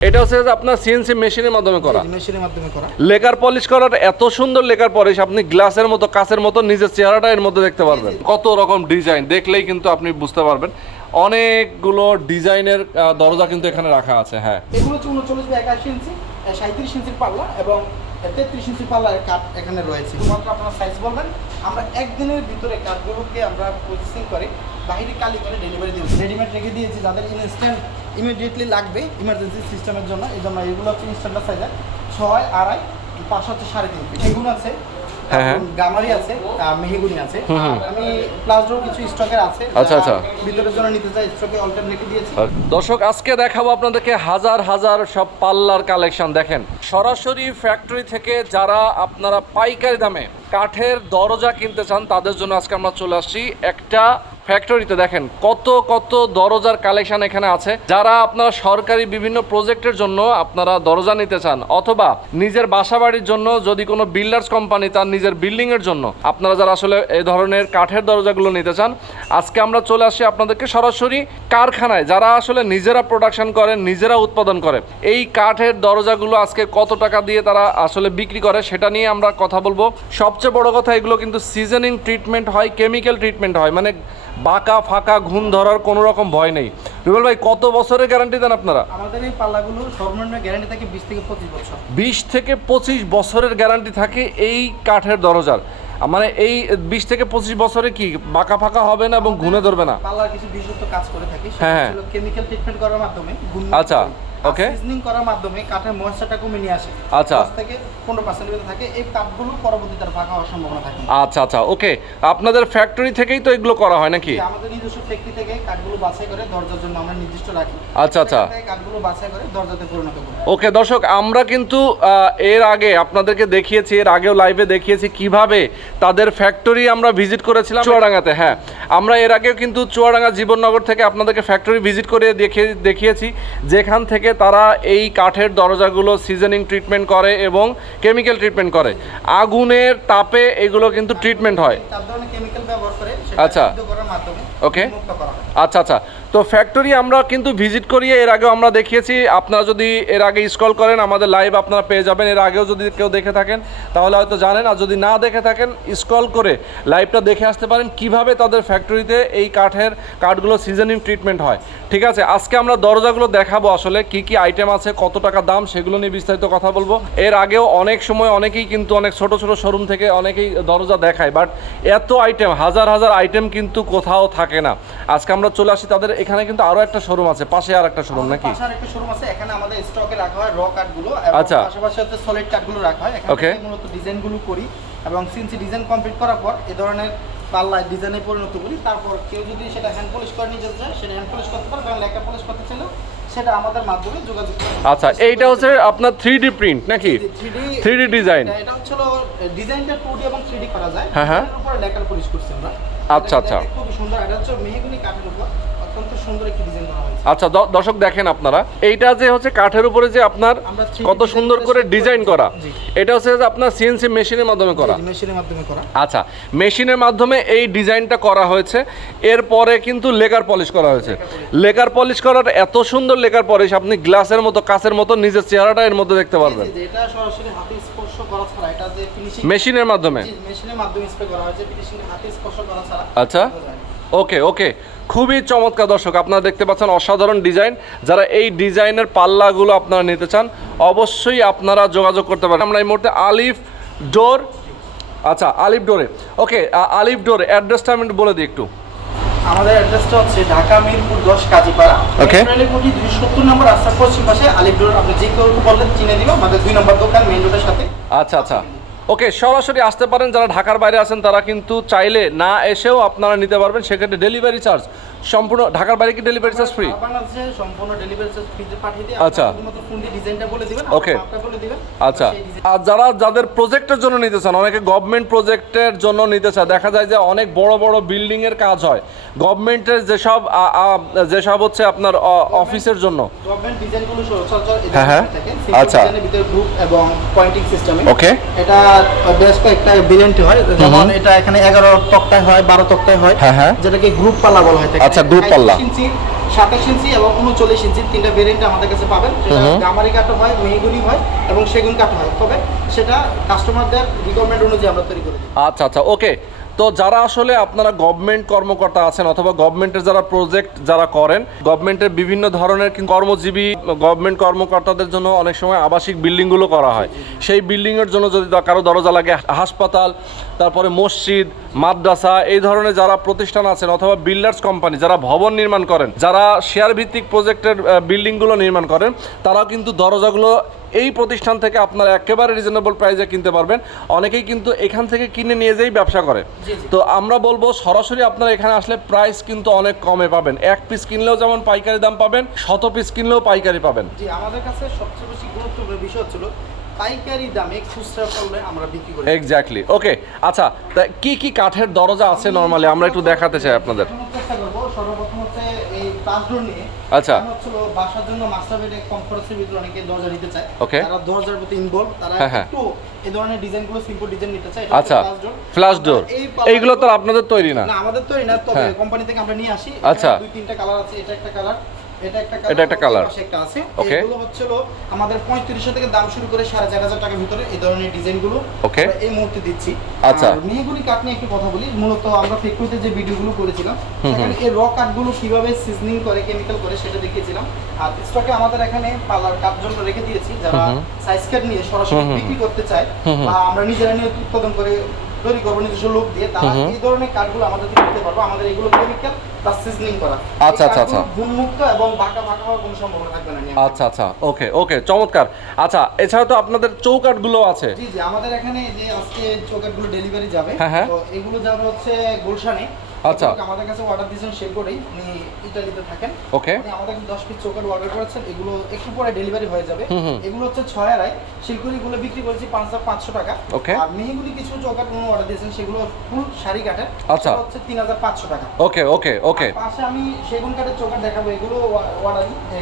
এটা হচ্ছে আপনার সিএনসি মেশিনের মাধ্যমে করা। মেশিনের মাধ্যমে করা। লেকার পলিশ করার এত সুন্দর লেকার পলিশ আপনি গ্লাসের মতো কাচের মতো নিজের চেহারাটা এর মধ্যে দেখতে পারবেন। কত রকম ডিজাইন দেখলেই কিন্তু আপনি বুঝতে পারবেন। অনেকগুলো ডিজাইনের দরজা কিন্তু এখানে রাখা আছে হ্যাঁ। এগুলো হচ্ছে উনচল্লিশ বা একাশি ইঞ্চি সাঁত্রিশ ইঞ্চির পাল্লা এবং তেত্রিশ ইঞ্চি পাল্লার কাঠ এখানে রয়েছে। শুধুমাত্র আপনারা সাইজ বলবেন আমরা একদিনের ভিতরে কাঠগুলোকে আমরা প্রসেসিং করে। বাইরে কালি করে ডেলিভারি দিই রেডিমেড রেখে দিয়েছি যাদের ইনস্ট্যান্ট ইমিডিয়েটলি লাগবে ইমার্জেন্সি সিস্টেমের জন্য। এই জন্য এগুলো হচ্ছে ইনস্ট্যান্টার সাইজের ছয় আড়াই পাঁচ হচ্ছে সাড়ে তিন এগুলো আছে হ্যাঁ, হ্যাঁ। গামারি আছে মেহগুনি আছে। আমি প্লাজো কিছু স্টকের আছে। আচ্ছা, আচ্ছা। ভিতরের জন্য নিতে চাই স্টকে অল টাইম রেখে দিয়েছি দর্শক আজকে দেখাবো আপনাদেরকে হাজার হাজার সব পাল্লার কালেকশন দেখেন সরাসরি ফ্যাক্টরি থেকে যারা আপনারা পাইকারি দামে কাঠের দরজা কিনতে চান তাদের জন্য আজকে আমরা চলে আসছি একটা ফ্যাক্টরিতে দেখেন কত কত দরজার কালেকশন এখানে আছে। যারা আপনারা সরকারি বিভিন্ন প্রজেক্টের জন্য আপনারা দরজা নিতে চান, অথবা নিজের বাসা বাড়ির জন্য যদি কোনো বিল্ডার্স কোম্পানি তার নিজের বিল্ডিং এর জন্য আপনারা যারা আসলে এই ধরনের কাঠের দরজাগুলো নিতে চান, আজকে আমরা চলে আসি আপনাদেরকে সরাসরি কারখানায়। যারা আসলে নিজেরা প্রোডাকশন করেন, নিজেরা উৎপাদন করে এই কাঠের দরজাগুলো আজকে কত টাকা দিয়ে তারা আসলে বিক্রি করে সেটা নিয়ে আমরা কথা বলব। সবচেয়ে বড় কথা, এগুলো কিন্তু সিজনিং ট্রিটমেন্ট হয় কেমিক্যাল ট্রিটমেন্ট হয়। মানে বাঁকা ফাঁকা ঘুম ধরার কোনো রকম ভয় নেই। রুবেল ভাই কত বছরের গ্যারান্টি দেন আপনারা? আমাদের এই পাল্লাগুলো সর্বনিম্ন গ্যারান্টি থাকে বিশ থেকে পঁচিশ বছর। বিশ থেকে পঁচিশ বছরের গ্যারান্টি থাকে এই কাঠের দরজার। মানে এই বিশ থেকে পঁচিশ বছরে কি বাঁকা ফাঁকা হবে না এবং ঘুনে ধরবে না? পাল্লার কিছু বিশুদ্ধ কাজ করে থাকি হ্যাঁ, হ্যাঁ। কেমিক্যাল ট্রিটমেন্ট করার মাধ্যমে আচ্ছা, okay. সিজনিং করার মাধ্যমে কাঠের ময়েশ্চারটা কমে নিয়ে আসে। আচ্ছা। দশ থেকে পনেরো পার্সেন্টের ভিতরে থাকে। এই কাঠগুলো পরবর্তীতে আর ফাঁকা হওয়ার সম্ভাবনা থাকে। আচ্ছা আচ্ছা ওকে আপনাদের ফ্যাক্টরি থেকেই তো এগুলো করা হয় নাকি? আমাদের নিজস্ব ফ্যাক্টরি থেকে কাঠগুলো বাছাই করে দরজার জন্য আমরা নির্দিষ্ট রাখি। আচ্ছা, আচ্ছা। কাঠগুলো বাছাই করে দরজাতে পরিণত করি। ওকে দর্শক আমরা কিন্তু এর আগে আপনাদেরকে দেখিয়েছি এর আগেও লাইভে দেখিয়েছি কীভাবে তাদের ফ্যাক্টরি আমরা ভিজিট করেছিলাম। চুয়াডাঙ্গাতে হ্যাঁ। আমরা এর আগেও কিন্তু চুয়াডাঙ্গা জীবননগর থেকে আপনাদেরকে ফ্যাক্টরি ভিজিট করে দেখে দেখিয়েছি যেখান থেকে তারা এই কাঠের দরজাগুলো সিজনিং ট্রিটমেন্ট করে এবং কেমিক্যাল ট্রিটমেন্ট করে। আগুনের তাপে এগুলো কিন্তু ট্রিটমেন্ট হয়। আচ্ছা। হয় আচ্ছা আচ্ছা। তো ফ্যাক্টরি আমরা কিন্তু ভিজিট করিয়ে এর আগেও আমরা দেখিয়েছি। আপনারা যদি এর আগে স্কল করেন, আমাদের লাইভ আপনারা পেয়ে যাবেন। এর আগেও যদি কেউ দেখে থাকেন, তাহলে হয়তো জানেন। আর যদি না দেখে থাকেন স্কল করে লাইভটা দেখে আসতে পারেন কীভাবে তাদের ফ্যাক্টরিতে এই কাঠের কাঠগুলো সিজনিং ট্রিটমেন্ট হয়। ঠিক আছে? আজকে আমরা দরজাগুলো দেখাবো আসলে কি কি আইটেম আছে, কত টাকা দাম, সেগুলো নিয়ে বিস্তারিত কথা বলব। এর আগেও অনেক সময় অনেকেই কিন্তু, অনেক ছোট ছোট শোরুম থেকে অনেকেই দরজা দেখায়। বাট এত আইটেম হাজার হাজার আইটেম কিন্তু কোথাও থাকে না। আজকে আমরা চলে আসি তাদের এখানে কিন্তু আরও একটা শোরুম আছে পাশে আর একটা শোরুম নাকি? পাশে আরেকটা শোরুম আছে এখানে আমাদের স্টকে রাখা হয় র কাঠগুলো এবং আচ্ছা। পাশাপাশি হচ্ছে সলিড কাঠগুলো রাখা হয়। এখান. থেকে মূলত ডিজাইনগুলো করি এবং সিনসি ডিজাইন কমপ্লিট করার পর এ ধরনের পাল্লায় ডিজাইনে পরিণত করি। তারপর কেউ যদি সেটা হ্যান্ড পলিশ করে নিতে চায় সেটা হ্যান্ড পলিশ করতে পারে এবং লেখা পলিশ করতে চাইলেও সেটা আমাদের মাধ্যমে যোগাযোগ আচ্ছা এইটা হচ্ছে আপনার থ্রি ডি প্রিন্ট নাকি? 3D ডিজাইন এটা হচ্ছে ডিজাইনটা 2D এবং 3D করা যায়। হ্যাঁ, হ্যাঁ। লেখার পলিশ করছি আমরা। আচ্ছা, আচ্ছা। আচ্ছা দর্শক দেখেন আপনারা এইটা যে হচ্ছে কাঠের উপরে যে আপনার কত সুন্দর করে ডিজাইন করা এটা হচ্ছে আপনার সিএনসি মেশিনের মাধ্যমে করা। মেশিনের মাধ্যমে করা। আচ্ছা মেশিনের মাধ্যমে এই ডিজাইনটা করা হয়েছে এরপরে কিন্তু লেকার পলিশ করা হয়েছে। লেকার পলিশ করার এত সুন্দর লেকার পলিশ আপনি গ্লাসের মতো কাচের মতো নিজের চেহারাটা এর মধ্যে দেখতে পারবেন। এটা সরাসরি হাতে করা ছাড়া এটা যে ফিনিশিং মেশিনের মাধ্যমে? মেশিনের মাধ্যমে স্প্রে করা হয়েছে ফিনিশিং হাতে স্পর্শ করা ছাড়া আচ্ছা। ওকে ওকে। খুবই চমৎকার দর্শক আপনারা দেখতে পাচ্ছেন অসাধারণ ডিজাইন। যারা এই ডিজাইনের পাল্লাগুলো আপনারা নিতে চান অবশ্যই আপনারা যোগাযোগ করতে পারেন। আমরা এই মুহূর্তে আলিফ ডোর আচ্ছা আলিফ ডোরে। ওকে আলিফ ডোর অ্যাড্রেসটা আমি বলে দিই একটু। আমাদের অ্যাড্রেসটা হচ্ছে ঢাকা মিরপুর দশ কাজীপাড়া। ওকে কোটি দুই সত্তর নম্বর রাস্তার পশ্চিম পাশে আলিপুর আপনি যে কেউ বললেন চিনে দিব আমাদের দুই নম্বর দোকান মেইন রোডের সাথে। আচ্ছা আচ্ছা। ওকে সরাসরি আসতে পারেন যারা ঢাকার বাইরে আছেন তারা কিন্তু চাইলে না এসেও আপনারা নিতে পারবেন। সেক্ষেত্রে ডেলিভারি চার্জ সম্পূর্ণ ঢাকার বাইরে কি ডেলিভারি চার্জ ফ্রি বাংলাদেশে সম্পূর্ণ ডেলিভারি চার্জ ফ্রিতে পাঠিয়ে দিয়ে আচ্ছা। শুধুমাত্র ফোন ডিজাইনটা বলে দিবেন. মাপটা বলে দিবেন আচ্ছা আর যারা যাদের প্রজেক্টের জন্য নিতে চান অনেকে গভর্নমেন্ট প্রজেক্টের জন্য নিতে চায় দেখা যায় যে অনেক বড় বড় বিল্ডিং এর কাজ হয় গভর্নমেন্টের যেসব যেসব হচ্ছে আপনার অফিসের জন্য গভর্নমেন্ট ডিজাইনগুলো সচরাচর এই হ্যাঁ, হ্যাঁ। আচ্ছা। ভিতরে গ্রুপ এবং পয়েন্টিং সিস্টেমে Okay. এটা বেশ কয়েকটা ভেরিয়েন্ট হয় যেমন এটা এখানে 11 তক্তায় হয় 12 তক্তায় হয় হ্যাঁ, হ্যাঁ। যেটাকে গ্রুপ পাল্লা বলা হয় আচ্ছা, group পাল্লা। 35 ইঞ্চি সাতাশ ইঞ্চি এবং উনচল্লিশ ইঞ্চি তিনটা ভেরিয়েন্ট আমাদের কাছে পাবেন। গামারি কাঠ হয় মেহগুনি হয় এবং সেগুন কাঠ হয়। তবে সেটা কাস্টমারদের রিকোয়ারমেন্ট অনুযায়ী আমরা তৈরি করে আচ্ছা আচ্ছা ওকে তো যারা আসলে আপনারা গভর্নমেন্ট কর্মকর্তা আছেন অথবা গভর্নমেন্টের যারা প্রজেক্ট যারা করেন গভর্নমেন্টের বিভিন্ন ধরনের কর্মজীবী গভর্নমেন্ট কর্মকর্তাদের জন্য অনেক সময় আবাসিক বিল্ডিংগুলো করা হয়। সেই বিল্ডিংয়ের জন্য যদি কারও দরজা লাগে, হাসপাতাল, তারপরে মসজিদ, মাদ্রাসা, এই ধরনের যারা প্রতিষ্ঠান আছেন অথবা বিল্ডার্স কোম্পানি যারা ভবন নির্মাণ করেন, যারা শেয়ার ভিত্তিক প্রজেক্টের বিল্ডিংগুলো নির্মাণ করেন, তারাও কিন্তু দরজাগুলো এই প্রতিষ্ঠান থেকে আপনারা একেবারে রিজনেবল প্রাইসে কিনতে পারবেন। অনেকেই কিন্তু এখান থেকে কিনে নিয়ে যেই ব্যবসা করে। তো আমরা বলব সরাসরি আপনারা এখানে আসলে প্রাইস কিন্তু অনেক কমে পাবেন। এক পিস কিনলেও যেমন পাইকারি দাম পাবেন শত পিস কিনলেও পাইকারি পাবেন। জি আমাদের কাছে সবচেয়ে বেশি গুরুত্বপূর্ণ বিষয় হচ্ছিল পাইকারি দামে খুচরা করলে আমরা বিক্রি করি। এক্স্যাক্টলি ওকে আচ্ছা তা কি কি কাঠের দরজা আছে নর্মালি আমরা একটু দেখাতে চাই আপনাদের দেখানোর চেষ্টা করব সর্বপ্রথম হচ্ছে নিয়ে। আচ্ছা। হচ্ছিল বাসার জন্য মাস্টার বেডে কম খরচের ভিতরে অনেকে দরজা নিতে চায়। ওকে তারা দরজার প্রতি ইনভলভ তারা হ্যাঁ, হ্যাঁ। একটু এই ধরনের ডিজাইনগুলো সিম্পল ডিজাইন নিতে চায়। আচ্ছা ফ্ল্যাশ ডোর এইগুলো তো আপনাদের তৈরি না? না আমাদের তৈরি না তবে হ্যাঁ। কোম্পানি থেকে আমরা নিয়ে আসি। আচ্ছা। দুই তিনটা কালার আছে এটা একটা কালার এটা একটা এটা একটা আছে. এগুলো হচ্ছে আমাদের পঁয়ত্রিশশো থেকে দাম শুরু করে সাড়ে চার হাজার টাকার ভিতরে এই ধরনের ডিজাইনগুলো. আমরা এই মুহূর্তে দিচ্ছি আচ্ছা। আর মেহগুনি কাঠ নিয়ে একটু কথা বলি মূলত আমরা ফ্যাক্টরিতে যে ভিডিওগুলো করেছিলাম সেখানে এই র কাঠগুলো কীভাবে সিজনিং করে কেমিক্যাল করে সেটা দেখিয়েছিলাম আর স্টকে আমাদের এখানে পার্লার কাঠ জন্য রেখে দিয়েছি যারা। সাইজ কাঠ নিয়ে সরাসরি। বিক্রি করতে চায়। বা আমরা নিজেরা নিয়ে উৎপাদন করে তৈরি করব নিজস্ব লোক দিয়ে তারা। এই ধরনের কাঠগুলো আমাদের থেকে পারব আমাদের এগুলো কেমিক্যাল তার সিজনিং করা আচ্ছা, আচ্ছা, আচ্ছা। গুণমুক্ত এবং বাঁকা বাঁকা হওয়ার কোনো সম্ভাবনা থাকবে না আচ্ছা আচ্ছা ওকে ওকে চমৎকার আচ্ছা এছাড়া তো আপনাদের চৌকাঠগুলো আছে জি জি আমাদের এখানে যে আজকে চৌকাঠগুলো ডেলিভারি যাবে হ্যাঁ, হ্যাঁ। তো এগুলো যাবে হচ্ছে গুলশানে আচ্ছা। আমাদের কাছে অর্ডার দিয়েছেন সে করেই। উনি ইতালিতে থাকেন। ওকে। উনি আমাদের কাছে দশ পিস চৌকাট অর্ডার করেছেন। এগুলো একটু পরে ডেলিভারি হয়ে যাবে। এগুলো হচ্ছে ছয় আড়াই। শিলকুড়িগুলো বিক্রি করেছি পাঁচ হাজার পাঁচশো টাকা। Okay. আর মেহিগুলি কিছু চৌকাট উনি অর্ডার দিয়েছেন সেগুলো ফুল শাড়ি কাঠের। আচ্ছা। হচ্ছে তিন হাজার পাঁচশো টাকা। ওকে ওকে ওকে। পাশে আমি সেগুন কাঠের চৌকাট দেখাবো। এগুলো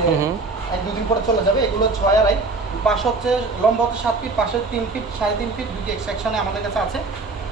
হুম। এক দুদিন পরে চলে যাবে। এগুলো ছয় আড়াই। পাশে হচ্ছে লম্বা হচ্ছে সাত ফিট পাশে তিন ফিট সাড়ে তিন ফিট দুটি সেকশনে আমাদের কাছে আছে।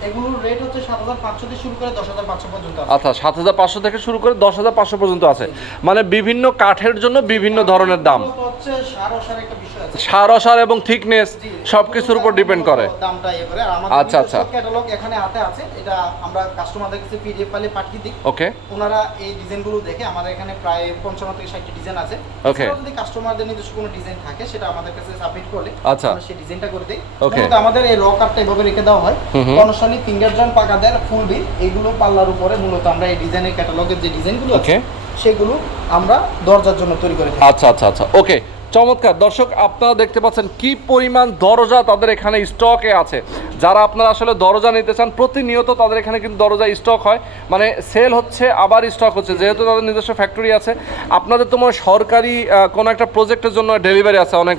এগুলোর রেট হচ্ছে সাত হাজার পাঁচশো থেকে শুরু করে দশ হাজার পাঁচশো পর্যন্ত আচ্ছা সাত হাজার পাঁচশো থেকে শুরু করে দশ হাজার পাঁচশো পর্যন্ত আছে। মানে বিভিন্ন কাঠের জন্য বিভিন্ন ধরনের দাম। এগুলো তো হচ্ছে সার ও সার একটা বিষয় আছে। সার অসার এবং থিকনেস সব কিছুর উপর ডিপেন্ড করে। দামটা করে। আর আচ্ছা, আচ্ছা। ক্যাটালগ এখানে হাতে আছে। এটা আমরা কাস্টমারদের কাছে পিডিএফ ফাইলে পাঠিয়ে দিই। ওকে ওনারা এই ডিজাইনগুলো দেখে আমাদের এখানে প্রায় পঞ্চান্ন থেকে ষাটটি ডিজাইন আছে. এছাড়াও যদি কাস্টমারদের নিজস্ব কোনো ডিজাইন থাকে সেটা আমাদের কাছে সাবমিট করলে আচ্ছা। সেই ডিজাইনটা করে দিই. মূলত আমাদের এই র কার্ডটা এভাবে রেখে দেওয়া হয়। হুম কর্ণশালী ফিঙ্গার জয়েন্ট পাকা দেয় ফুল বিল এগুলো পাল্লার উপরে মূলত আমরা এই ডিজাইনের ক্যাটালগের যে ডিজাইনগুলো আছে সেগুলো আমরা দরজার জন্য তৈরি করে আচ্ছা আচ্ছা আচ্ছা ওকে চমৎকার। দর্শক আপনারা দেখতে পাচ্ছেন কি পরিমাণ দরজা তাদের এখানে স্টকে আছে। যারা আপনারা আসলে দরজা নিতে চান প্রতিনিয়ত তাদের এখানে কিন্তু দরজা স্টক হয়। মানে সেল হচ্ছে আবার স্টক হচ্ছে। যেহেতু তাদের নিজস্ব ফ্যাক্টরি আছে আপনাদের তো মনে সরকারি কোনো একটা প্রজেক্টের জন্য ডেলিভারি আছে অনেক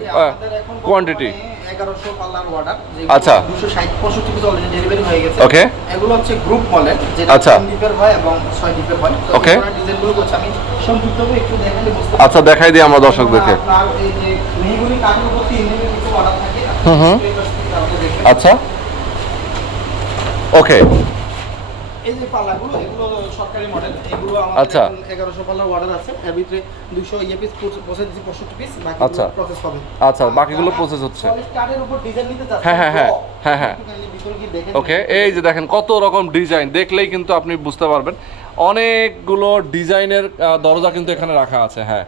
কোয়ান্টিটি এগারোশো পাল্লার অর্ডার আচ্ছা। দুশো ষাট পঁয়ষট্টি পিস অলরেডি ডেলিভারি হয়ে গেছে। ওকে এগুলো হচ্ছে গ্রুপ বলে যেটা আচ্ছা। ডিপের হয় এবং ছয় ডিপের হয়। ওকে ডিজাইনগুলো করছে আমি সংক্ষিপ্তভাবে একটু দেখালে বুঝতে আচ্ছা দেখাই দিই আমরা দর্শকদেরকে। আপনার এই যে মেহগুনি কাঠের উপর তিন দিনের কিছু অর্ডার থাকে হুম হুম। আচ্ছা। ওকে এই যে পাল্লাগুলো এগুলো সরকারি মডেল এগুলো আচ্ছা। আমাদের এগারোশো পাল্লার অর্ডার আছে এর ভিতরে দুশো ইয়ে পিস পিস বাকি আচ্ছা। প্রসেস হবে আচ্ছা, বাকিগুলো process হচ্ছে। কার্ডের উপর ডিজাইন নিতে চাচ্ছেন হ্যাঁ, হ্যাঁ, হ্যাঁ, হ্যাঁ, হ্যাঁ। দেখে ওকে এই যে দেখেন কত রকম ডিজাইন দেখলেই কিন্তু আপনি বুঝতে পারবেন অনেকগুলো ডিজাইনের দরজা কিন্তু এখানে রাখা আছে হ্যাঁ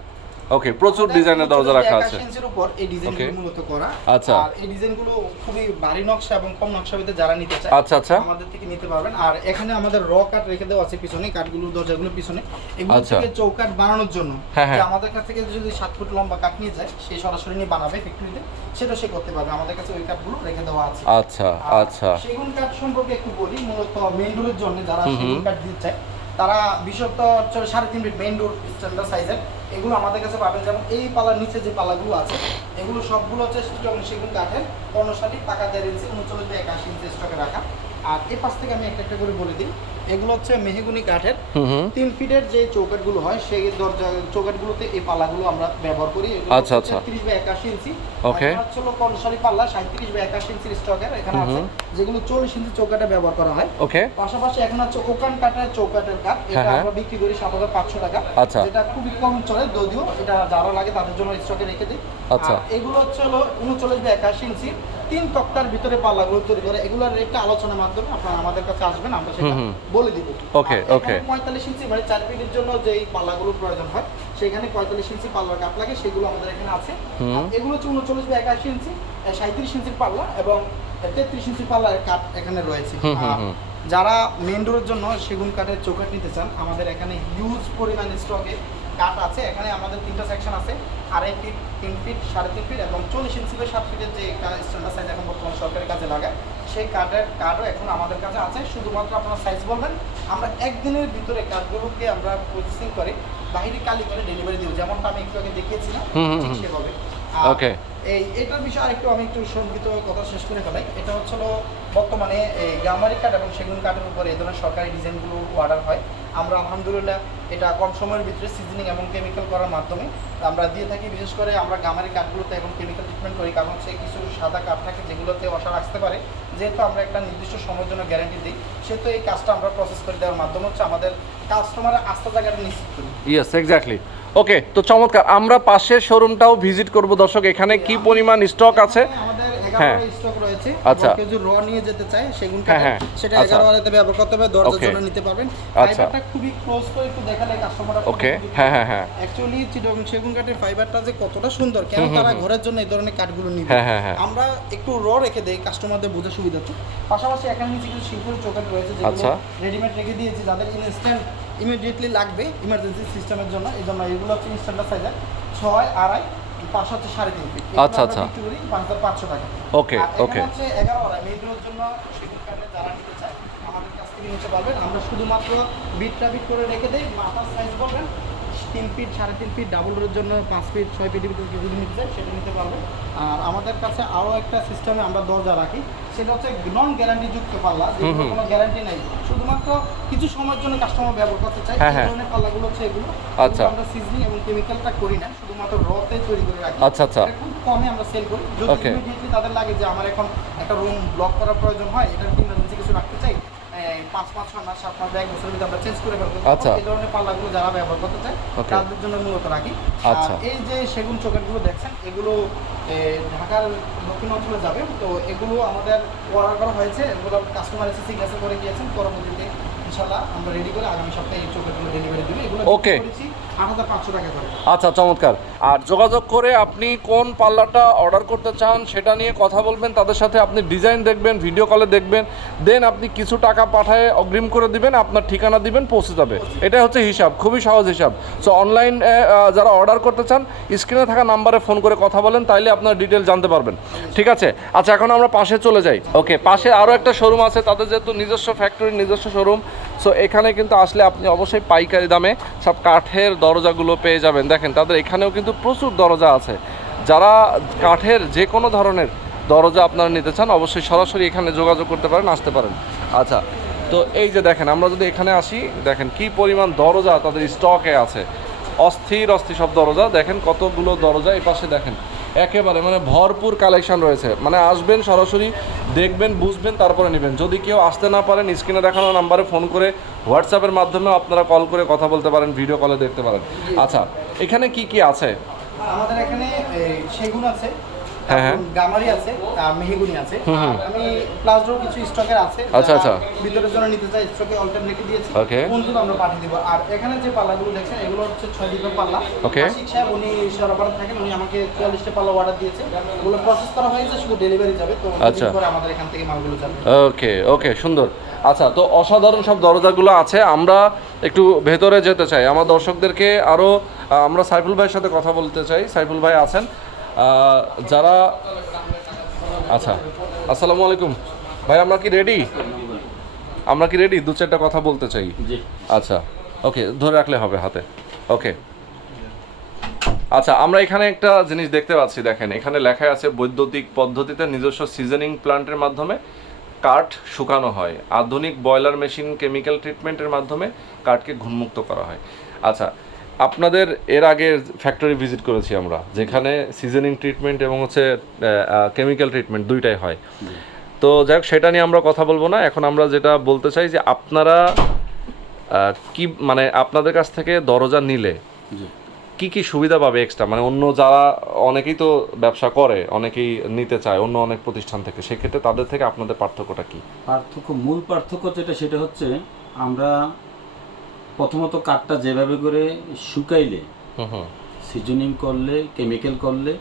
ওকে প্রচুর ডিজাইনের দরজা রাখা আছে। ইঞ্চির উপর এই ডিজাইনগুলো মূলত করা। আচ্ছা। আর এই ডিজাইনগুলো খুবই ভারী নকশা এবং কম নকশা ভিতরে যারা নিতে চায় আচ্ছা, আচ্ছা। আমাদের থেকে নিতে পারবেন। আর এখানে আমাদের র কাট রেখে দেওয়া আছে পিছনে কাঠগুলো দরজাগুলো পিছনে। এগুলো আচ্ছা। থেকে চৌকাট বানানোর জন্য। হ্যাঁ, হ্যাঁ। যে আমাদের কাছ থেকে যদি সাত ফুট লম্বা কাঠ নিয়ে যায় সে সরাসরি নিয়ে বানাবে ফ্যাক্টরিতে সেটা সে করতে পারবে। আমাদের কাছে ওই কাঠগুলো রেখে দেওয়া আছে। আচ্ছা আচ্ছা। সেগুন কাঠ সম্পর্কে একটু বলি। মূলত মেইন ডোরের জন্য যারা। সেগুন কাঠ দিতে চায় তারা বিশেষত হচ্ছে সাড়ে তিন ফিট মেইন ডোর স্ট্যান্ডার্ড সাইজের এগুলো আমাদের কাছে পাবেন। যেমন এই পালার নিচে যে পালাগুলো আছে, এগুলো সবগুলো হচ্ছে স্ট্রং সেগুন কাঠের। ষাটি টাকা দেড় ইঞ্চি উনচল্লিশ একাশি ইঞ্চি স্টকে রাখা। আর এর পাশ থেকে আমি একটা একটা করে বলে দিই। এগুলো হচ্ছে মেহগুনি কাঠের। তিন ফিটের যে চৌকাটগুলো হয় সেই দরজা চৌকাটগুলোতে এই পাল্লাগুলো আমরা ব্যবহার করি। আচ্ছা, আচ্ছা। ত্রিশ বা একাশি ইঞ্চি। Okay. আর হচ্ছে কনসারি পাল্লা সাঁত্রিশ বা একাশি ইঞ্চির স্টকের। এখানে আছে যেগুলো চল্লিশ ইঞ্চি চৌকাটে ব্যবহার করা হয়। ওকে। পাশাপাশি এখন হচ্ছে ওকান কাঠের চৌকাটের কাঠ। এটা হ্যাঁ, হ্যাঁ। আমরা বিক্রি করি সাত হাজার পাঁচশো টাকা। আচ্ছা। যেটা খুবই কম চলে যদিও এটা যারা লাগে তাদের জন্য স্টকে রেখে দিই। আচ্ছা। এগুলো হচ্ছে হলো উনচল্লিশ বা একাশি ইঞ্চি। তিন তক্তার ভিতরে পাল্লাগুলো তৈরি করে। এগুলোর রেটটা আলোচনার মাধ্যমে আপনারা আমাদের কাছে আসবেন আমরা সেটা। বলে দিব। ওকে ওকে পঁয়তাল্লিশ ইঞ্চি মানে চার ফিটের জন্য যেই পাল্লাগুলো প্রয়োজন হয় সেখানে পঁয়তাল্লিশ ইঞ্চি পাল্লার কাপ লাগে সেগুলো আমাদের এখানে আছে। আর এগুলো হচ্ছে উনচল্লিশ বা একাশি ইঞ্চি সাঁত্রিশ ইঞ্চির পাল্লা এবং তেত্রিশ ইঞ্চি পাল্লার কাঠ এখানে রয়েছে। যারা মেন ডোরের জন্য সেগুন কাঠের চৌকাঠ নিতে চান আমাদের এখানে হিউজ পরিমাণ স্টকে কাঠ আছে এখানে আমাদের তিনটা সেকশন আছে আড়াই ফিট তিন ফিট সাড়ে তিন ফিট এবং চল্লিশ ইঞ্চি বা সাত ফিটের যে স্ট্যান্ডার্ড সাইজ এখন বর্তমান সরকারি কাজে লাগায় সেই কাঠের কাঠও এখন আমাদের কাছে আছে। শুধুমাত্র আপনারা সাইজ বলবেন আমরা একদিনের ভিতরে কাঠগুলোকে আমরা প্রসেসিং করে বাইরে কালি করে ডেলিভারি দিব। যেমনটা আমি একটু আগে দেখিয়েছিলাম ঠিক সেভাবে। Okay. এই এটার বিষয়ে আরেকটু আমি একটু সংগীত কথা শেষ করে ফেলাই। এটা হচ্ছে বর্তমানে এই গামারি কাঠ এবং সেগুন কাঠের উপরে এই ধরনের সরকারি ডিজাইনগুলো অর্ডার হয়। আমরা আলহামদুলিল্লাহ এটা কম সময়ের ভিতরে সিজনিং এবং কেমিক্যাল করার মাধ্যমে আমরা দিয়ে থাকি। বিশেষ করে আমরা গামারি কাঠগুলোতে এখন কেমিক্যাল ট্রিটমেন্ট করি কারণ হচ্ছে কিছু সাদা কাঠ থাকে যেগুলোতে অসার আসতে পারে। যেহেতু আমরা একটা নির্দিষ্ট সময়ের জন্য গ্যারান্টি দিই সেহেতু এই কাজটা আমরা প্রসেস করে দেওয়ার মাধ্যমে হচ্ছে আমাদের কাস্টমারের আস্থা জায়গাটা নিশ্চিত করি। ইয়েস এক্স্যাক্টলি ওকে তো চমৎকার। আমরা পাশের শোরুমটাও ভিজিট করব দর্শক এখানে কি পরিমাণ স্টক আছে? হ্যাঁ। স্টক রয়েছে আচ্ছা। কেউ র নিয়ে যেতে চায় সেগুন কাঠের। সেটা। এগারো ব্যবহার করতে হবে দরজার জন্য নিতে পারবেন। ফাইবারটা খুবই ক্লোজ করে একটু দেখালে কাস্টমার ওকে হ্যাঁ হ্যাঁ হ্যাঁ অ্যাকচুয়ালি চিটং সেগুন কাঠের ফাইবারটা যে কতটা সুন্দর কেন তারা ঘরের জন্য এই ধরনের কাঠগুলো নিবে। আমরা একটু র রেখে দেই কাস্টমারদের বোঝা সুবিধা তো পাশাপাশি এখানে নিচে কিছু শিল্পের চৌকাঠ রয়েছে যেগুলো আচ্ছা। রেডিমেড রেখে দিয়েছি যাদের ইনস্ট্যান্ট ইমিডিয়েটলি লাগবে ইমার্জেন্সি সিস্টেমের জন্য এই জন্য এগুলো হচ্ছে ইনস্ট্যান্টার সাইজের ছয় আড়াই পাঁচ হচ্ছে সাড়ে তিন ফিট আচ্ছা, আচ্ছা। পাঁচশো টাকা। এগারো আড়াই। মেয়েদের জন্য সেগুন কাঠের যারা নিতে চায় আমাদের কাছ থেকে নিতে পারবেন। আমরা শুধুমাত্র বিটটা বিট করে রেখে দেই। মাথার সাইজ বলবেন তিন ফিট সাড়ে তিন ফিট ডাবল ডোরের জন্য পাঁচ ফিট ছয় ফিটের ভিতরে যদি নিতে চাই সেটা নিতে পারবেন। আর আমাদের কাছে আরও একটা সিস্টেমে আমরা দরজা রাখি। সেটা হচ্ছে নন গ্যারান্টি যুক্ত পাল্লা কোনো গ্যারান্টি নাই শুধুমাত্র কিছু সময়ের জন্য কাস্টমার ব্যবহার করতে চাই হ্যাঁ, এই হ্যাঁ। ধরনের পাল্লাগুলো হচ্ছে এগুলো আচ্ছা। আমরা সিজনিং এবং কেমিক্যালটা করি না শুধুমাত্র রতে তৈরি করে রাখি আচ্ছা, আচ্ছা। খুব কমে আমরা সেল করি যদি ইমিডিয়েটলি তাদের লাগে যে আমার এখন একটা রুম ব্লক করার প্রয়োজন হয় এটা ইমার্জেন্সি কিছু রাখতে চাই পাঁচ পাঁচ ছয় মাস সাত মাস এক বছরের ভিতরে আমরা চেঞ্জ করে ফেলব। আচ্ছা। এই ধরনের পাল্লাগুলো যারা ব্যবহার করতে চায় তাদের জন্য মূলত রাখি। আচ্ছা। এই যে সেগুন চোখেরগুলো দেখছেন এগুলো ঢাকার দক্ষিণ অঞ্চলে যাবে। তো এগুলো আমাদের অর্ডার করা হয়েছে এগুলো কাস্টমার এসে সিগনেচার করে গিয়েছেন পরবর্তীতে ইনশাল্লাহ আমরা রেডি করে আগামী সপ্তাহে এই চোখেরগুলো ডেলিভারি দেবো। এগুলো. করেছি। আচ্ছা চমৎকার। আর যোগাযোগ করে আপনি কোন পাল্লাটা অর্ডার করতে চান সেটা নিয়ে কথা বলবেন, তাদের সাথে আপনি ডিজাইন দেখবেন, ভিডিও কলে দেখবেন, দেন আপনি কিছু টাকা পাঠায় অগ্রিম করে দিবেন, আপনার ঠিকানা দিবেন, পৌঁছে যাবে। এটা হচ্ছে হিসাব, খুবই সহজ হিসাব। সো অনলাইন যারা অর্ডার করতে চান, স্ক্রিনে থাকা নাম্বারে ফোন করে কথা বলেন, তাইলে আপনার ডিটেল জানতে পারবেন। ঠিক আছে? আচ্ছা এখন আমরা পাশে চলে যাই। ওকে পাশে আরও একটা শোরুম আছে, তাদের যেহেতু নিজস্ব ফ্যাক্টরি নিজস্ব শোরুম সো এখানে কিন্তু আসলে আপনি অবশ্যই পাইকারি দামে সব কাঠের দরজাগুলো পেয়ে যাবেন। দেখেন, তাদের এখানেও কিন্তু প্রচুর দরজা আছে। যারা কাঠের যে কোনো ধরনের দরজা আপনারা নিতে চান, অবশ্যই সরাসরি এখানে যোগাযোগ করতে পারেন, আসতে পারেন। আচ্ছা তো এই যে দেখেন, আমরা যদি এখানে আসি, দেখেন কি পরিমাণ দরজা তাদের স্টকে আছে। অস্থির অস্থির সব দরজা। দেখেন কতগুলো দরজা এই পাশে দেখেন। একেবারে মানে ভরপুর কালেকশন রয়েছে। মানে আসবেন সরাসরি দেখবেন, বুঝবেন, তারপরে নেবেন। যদি কেউ আসতে না পারেন, স্ক্রিনে দেখানো নাম্বারে ফোন করে হোয়াটসঅ্যাপের মাধ্যমে আপনারা কল করে কথা বলতে পারেন, ভিডিও কলে দেখতে পারেন। আচ্ছা এখানে কি কি আছে? আমাদের এখানে সেগুন আছে গামারি আছে মেহগুনি আছে। আমি প্লাস্টার কিছু স্টকের আছে আচ্ছা, আচ্ছা। ভিতরের জন্য নিতে চাই স্টকে অল্টার রেখে দিয়েছি। Okay. কোনগুলো আমরা পাঠিয়ে দিব? আর এখানে যে পাল্লাগুলো দেখছেন এগুলো হচ্ছে ছয় ডিপের পাল্লা। Okay. আশিক সাহেব উনি সরবরাহ থাকেন উনি আমাকে চুয়াল্লিশটা পাল্লা অর্ডার দিয়েছে। ওগুলো প্রসেস করা হয়েছে শুধু ডেলিভারি যাবে তো আচ্ছা। আমাদের এখান থেকে মালগুলো যাবে। ওকে ওকে সুন্দর। আচ্ছা তো অসাধারণ সব দরজাগুলো আছে। আমরা একটু ভেতরে যেতে চাই। আমার দর্শকদেরকে আরও আমরা সাইফুল ভাইয়ের সাথে কথা বলতে চাই। সাইফুল ভাই আছেন। যারা আচ্ছা আসসালামু আলাইকুম। ভাই আমরা কি রেডি আমরা কি রেডি দু চারটা কথা বলতে চাই। আচ্ছা ওকে ধরে রাখলে হবে হাতে। ওকে আচ্ছা আমরা এখানে একটা জিনিস দেখতে পাচ্ছি দেখেন। এখানে লেখা আছে বৈদ্যুতিক পদ্ধতিতে নিজস্ব সিজনিং প্লান্টের মাধ্যমে কাঠ শুকানো হয়। আধুনিক বয়লার মেশিন কেমিক্যাল ট্রিটমেন্টের মাধ্যমে কাঠকে ঘুণমুক্ত করা হয়। আচ্ছা আপনাদের এর আগে ফ্যাক্টরি ভিজিট করেছি আমরা যেখানে সিজনিং ট্রিটমেন্ট এবং হচ্ছে কেমিক্যাল ট্রিটমেন্ট দুইটাই হয়। তো যাই হোক সেটা নিয়ে আমরা কথা বলব না। এখন আমরা যেটা বলতে চাই যে আপনারা কি মানে আপনাদের কাছ থেকে দরজা নিলে কি কি সুবিধা পাবে এক্সট্রা মানে অন্য যারা অনেকেই তো ব্যবসা করে অনেকেই নিতে চায় অন্য অনেক প্রতিষ্ঠান থেকে। সেক্ষেত্রে তাদের থেকে আপনাদের পার্থক্যটা কি? পার্থক্য মূল পার্থক্য যেটা সেটা হচ্ছে আমরা প্রথমত কাঠটা যেভাবে করে শুকাইলে সিজনিং করলে কেমিক্যাল করলে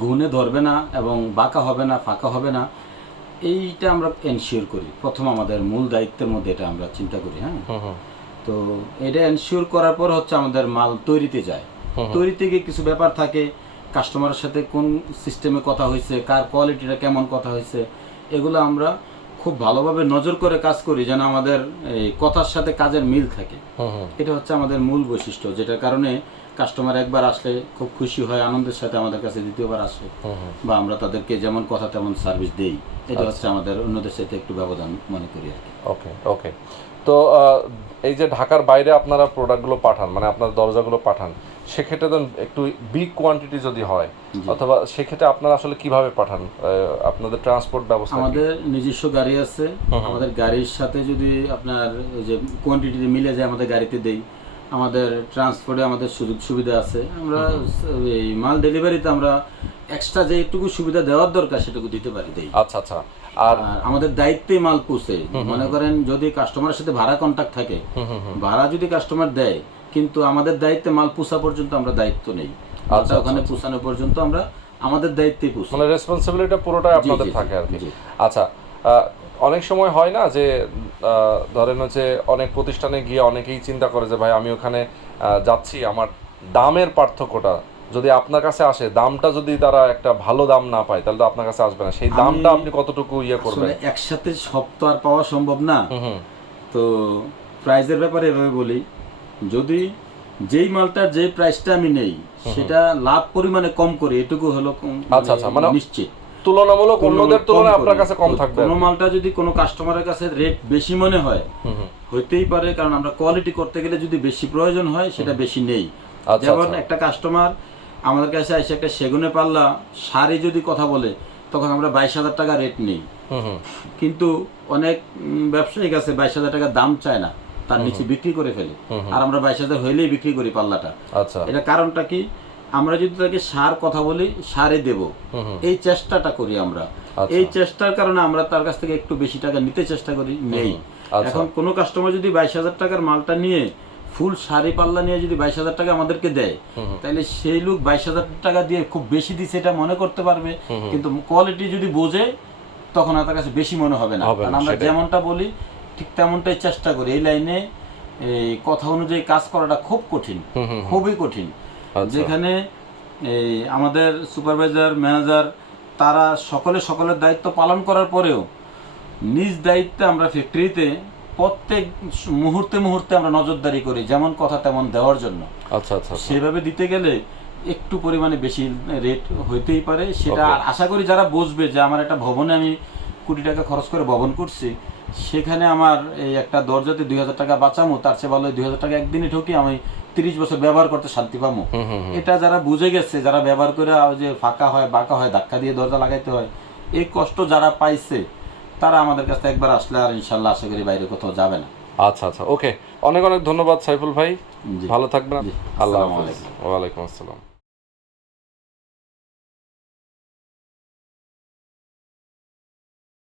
ঘুনে ধরবে না এবং বাঁকা হবে না ফাঁকা হবে না এইটা আমরা এনশিওর করি। প্রথম আমাদের মূল দায়িত্বের মধ্যে এটা আমরা চিন্তা করি হ্যাঁ? তো এটা এনশিওর করার পর হচ্ছে আমাদের মাল তৈরিতে যায়। তৈরিতে গিয়ে কিছু ব্যাপার থাকে কাস্টমারের সাথে কোন সিস্টেমে কথা হয়েছে কার কোয়ালিটিটা কেমন কথা হয়েছে এগুলো আমরা খুব ভালোভাবে নজর করে কাজ করি যেন আমাদের এই কথার সাথে কাজের মিল থাকে। এটা হচ্ছে আমাদের মূল বৈশিষ্ট্য যেটার কারণে কাস্টমার একবার আসলে খুব খুশি হয় আনন্দের সাথে আমাদের কাছে দ্বিতীয়বার আসে। বা আমরা তাদেরকে যেমন কথা তেমন সার্ভিস দেই। এটা হচ্ছে আমাদের অন্যদের সাথে একটু ব্যবধান মনে করি আর কি। ওকে ওকে। তো এই যে ঢাকার বাইরে আপনারা প্রোডাক্টগুলো পাঠান মানে আপনার দরজাগুলো পাঠান সেক্ষেত্রে তো একটু বিগ কোয়ান্টিটি যদি হয় অথবা সেক্ষেত্রে আপনারা আসলে কীভাবে পাঠান? আপনাদের ট্রান্সপোর্ট ব্যবস্থা আমাদের নিজস্ব গাড়ি আছে। আমাদের গাড়ির সাথে যদি আপনার ওই যে কোয়ান্টিটি মিলে যায় আমাদের গাড়িতে দেই আমাদের ট্রান্সপোর্টে আমাদের সুযোগ সুবিধা আছে। আমরা এই মাল ডেলিভারিতে আমরা এক্সট্রা যেটুকু সুবিধা দেওয়ার দরকার সেটুকু দিতে পারি দেই। আচ্ছা আচ্ছা। আর আর আমাদের দায়িত্বে মাল পৌঁছে। মনে করেন যদি কাস্টমারের সাথে ভাড়া কন্ট্যাক্ট থাকে ভাড়া যদি কাস্টমার দেয় কিন্তু আমাদের দায়িত্বে মাল পোষা পর্যন্ত আমরা দায়িত্ব নেই। মালটা ওখানে পৌঁছানো পর্যন্ত আমরা আমাদের দায়িত্বেই পৌঁছাই মানে রেসপন্সিবিলিটি পুরোটাই আপনাদের থাকে আর কি। আচ্ছা অনেক সময় হয় না যে ধরেন হচ্ছে অনেক প্রতিষ্ঠানে গিয়ে অনেকেই চিন্তা করে যে ভাই আমি ওখানে যাচ্ছি আমার দামের পার্থক্যটা যদি আপনার কাছে আসে দামটা যদি তারা একটা ভালো দাম না পায় তাহলে তো আপনার কাছে আসবে না। সেই দামটা আপনি কতটুকু ইয়ে করবেন? একসাথে সব তো আর পাওয়া সম্ভব না। তো প্রাইজের ব্যাপারে এভাবে বলি যদি যেই মালটার যে প্রাইসটা আমি নেই সেটা লাভ পরিমাণে কম করে এটুকু হলো আচ্ছা, আচ্ছা, মানে নিশ্চিত। তুলনামূলক অন্যদের তুলনায় আপনার কাছে কম থাকবে। কোনো মালটা যদি কোনো কাস্টমারের কাছে রেট বেশি মনে হয় হইতেই পারে কারণ আমরা কোয়ালিটি করতে গেলে যদি বেশি প্রয়োজন হয় সেটা বেশি নেই। আচ্ছা, যেমন আচ্ছা। একটা কাস্টমার আমাদের কাছে এসে একটা সেগুনে পাল্লা শাড়ি যদি কথা বলে তখন আমরা বাইশ হাজার টাকা রেট নেই। কিন্তু অনেক ব্যবসায়িক আছে বাইশ হাজার টাকা দাম চায় না। তার নিচে বিক্রি করে ফেলে। আর আমরা বাইশ হাজার হইলেই বিক্রি করি পাল্লাটা। আচ্ছা। এটা কারণটা কি? আমরা যদি তাকে সার কথা বলি সারে দেব। এই চেষ্টাটা করি আমরা। আচ্ছা। এই চেষ্টার কারণে আমরা তার কাছ থেকে একটু বেশি টাকা নিতে চেষ্টা করি নেই। আচ্ছা। এখন কোনো কাস্টমার যদি বাইশ হাজার টাকার মালটা নিয়ে ফুল শাড়ি পাল্লা নিয়ে যদি বাইশ হাজার টাকা আমাদেরকে দেয় তাহলে সেই লোক বাইশ হাজার টাকা দিয়ে খুব বেশি দিচ্ছে এটা মনে করতে পারবে। কিন্তু কোয়ালিটি যদি বোঝে তখন আর তার কাছে বেশি মনে হবে না। কারণ আমরা যেমনটা বলি ঠিক তেমনটাই চেষ্টা করি। এই লাইনে এই কথা অনুযায়ী কাজ করাটা খুব কঠিন খুবই কঠিন। আচ্ছা। যেখানে এই আমাদের সুপারভাইজার ম্যানেজার তারা সকলে সকলের দায়িত্ব পালন করার পরেও নিজ দায়িত্বে আমরা ফ্যাক্টরিতে প্রত্যেক মুহূর্তে মুহূর্তে আমরা নজরদারি করি যেমন কথা তেমন দেওয়ার জন্য। আচ্ছা আচ্ছা আচ্ছা। সেভাবে দিতে গেলে একটু পরিমাণে বেশি রেট হইতেই পারে। সেটা আর আশা করি যারা বুঝবে যে আমার একটা ভবনে আমি কোটি টাকা খরচ করে ভবন করছি সেখানে আমার এই একটা দরজাতে দুই হাজার টাকা বাঁচামো তার চেয়ে ভালো দুই হাজার টাকা একদিনে ঢুকি আমি তিরিশ বছর ব্যবহার করতে শান্তি পাবো। এটা যারা বুঝে গেছে যারা ব্যবহার করে ওই যে ফাঁকা হয় বাঁকা হয় ধাক্কা দিয়ে দরজা লাগাইতে হয় এই কষ্ট যারা পাইছে তারা আমাদের কাছে একবার আসলে আর ইনশাল্লাহ আশা করি বাইরে কোথাও যাবে না। আচ্ছা আচ্ছা ওকে। অনেক অনেক ধন্যবাদ সাইফুল ভাই। জি। ভালো থাকবেন। আল্লাহ ওয়ালাইকুম আসসালাম।